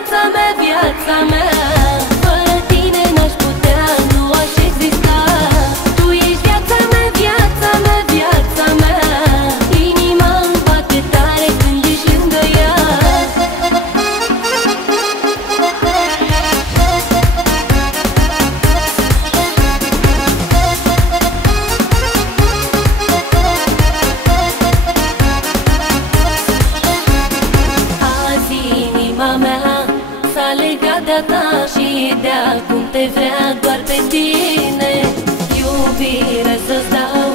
viața mea, viața mea. Fără tine n-aș putea, nu aș exista. Tu ești viața mea, viața mea, viața mea. Inima îmi bate tare când ești lângă ea. Azi inima mea s-a legat de-a ta și de acum te vrea doar pe tine. Iubire să-ți dau,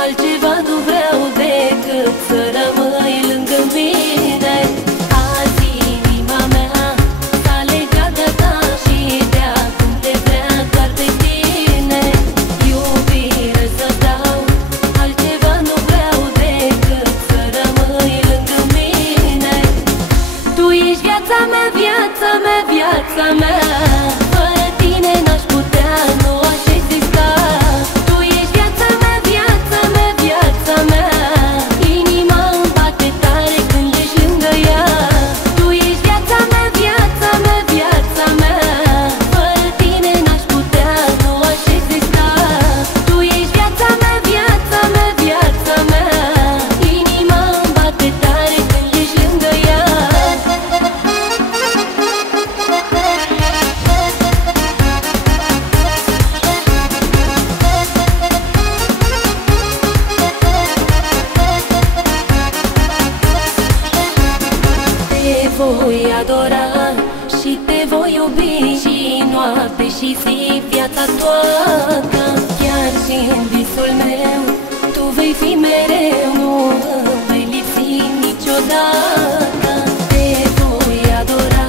altceva nu vreau decât să rămâi lângă mine. Azi inima mea s-a legat de-a ta și de acum te vrea doar pe tine. Iubire să-ți dau, altceva nu vreau decât să rămâi lângă mine. Tu ești viața mea, viața mea, viața mea. Fără tine n-aș putea, nu aș exista. Tu ești viața mea, viața mea, viața mea. Inima îmi bate tare când ești lângă ea. Tu ești viața mea, viața mea, viața mea. Fără tine n-aș putea, nu aș exista. Tu ești viața mea, viața mea, viața mea. Inima îmi bate tare când ești lângă ea. Te voi adora și te voi iubi și noapte și zi, viața toată. Chiar și în visul meu tu vei fi mereu, nu îmi vei lipsi niciodată. Te voi adora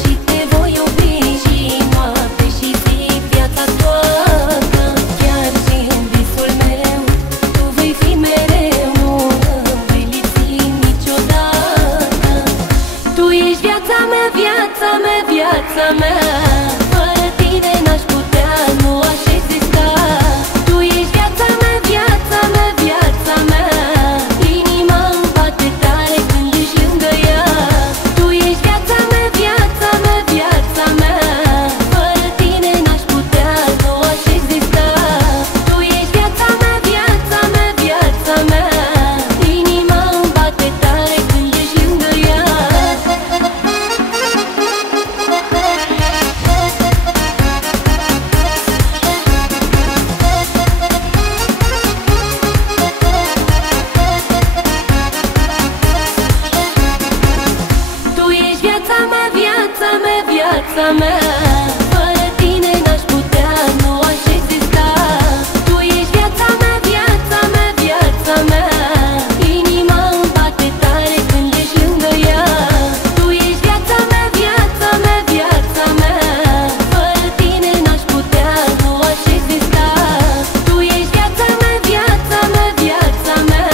și te voi iubi și noapte și zi, viața toată. Chiar și în visul meu tu vei fi mereu, nu îmi vei lipsi niciodată. Tu ești viața mea, viața mea, viața mea. Fără tine n-aș putea, nu aș exista. Tu ești viața mea, viața mea, viața mea. Inima îmi bate tare când ești lângă ea. Tu ești viața mea, viața mea, viața mea. Fără tine n-aș putea, nu aș exista. Tu ești viața mea, viața mea, viața mea. Inima îmi bate tare când ești lângă ea. Tu ești viața mea, viața mea, viața mea. Fără tine n-aș putea, nu aș exista. Tu ești viața mea, viața mea, viața mea. Inima îmi bate tare când ești lângă ea. Tu ești viața mea, viața mea, viața mea. Fără tine n-aș putea, nu aș exista. Tu ești viața mea, viața mea, viața mea.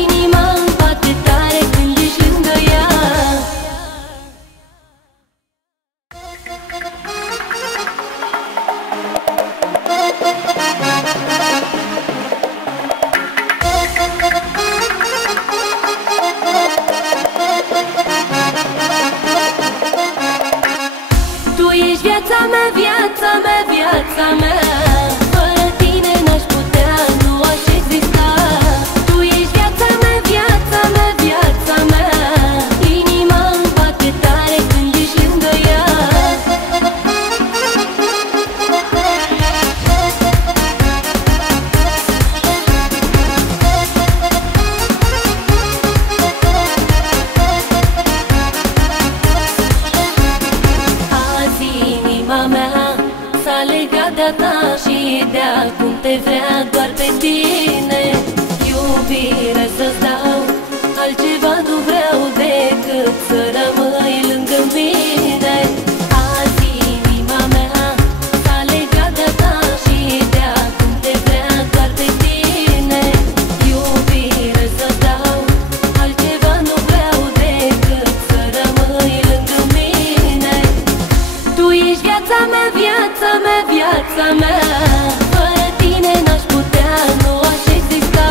Inima îmi bate tare când ești lângă ea. Tu ești viața mea, viața mea, viața mea. Fără tine n-aș putea, nu aș exista. Tu ești viața mea, viața mea, viața mea. Inima îmi bate tare când ești lângă ea. Azi inima mea s-a legat de-a ta și de acum te vrea doar pe tine. Iubire să-ți dau, altceva nu vreau decât să rămâi lângă mine. Azi inima mea s-a legat de-a ta și de acum te vrea doar pe tine. Iubire să-ți dau, altceva nu vreau decât să rămâi lângă mine. Tu ești viața mea, viața mea, viața mea. Fără tine n-aș putea, nu aș exista.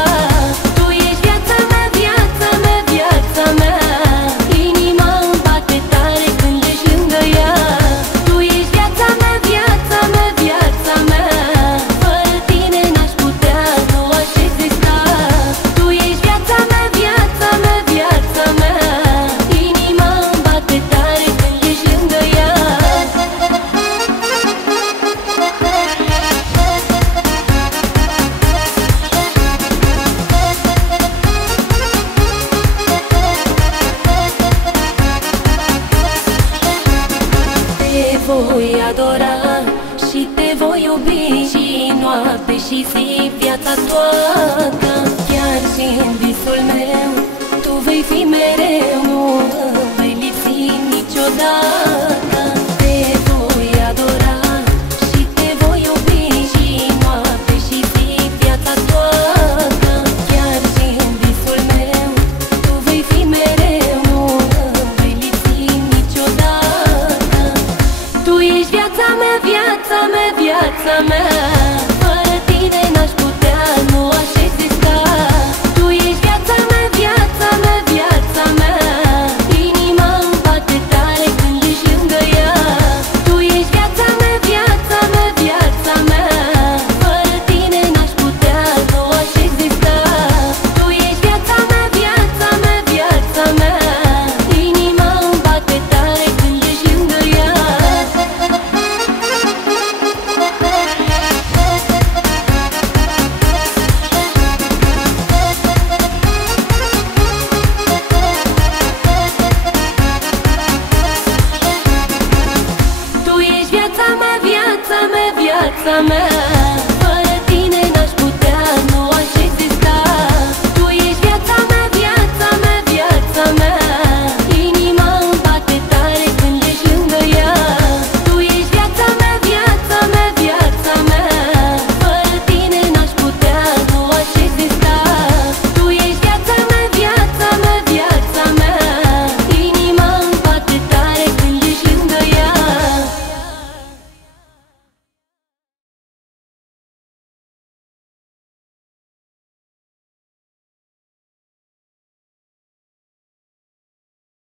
Tu ești viața mea, viața mea, viața mea. Inima îmi bate tare când noapte și zi, viața toată. Chiar și în visul meu tu vei fi mereu, nu vei lipsi niciodată.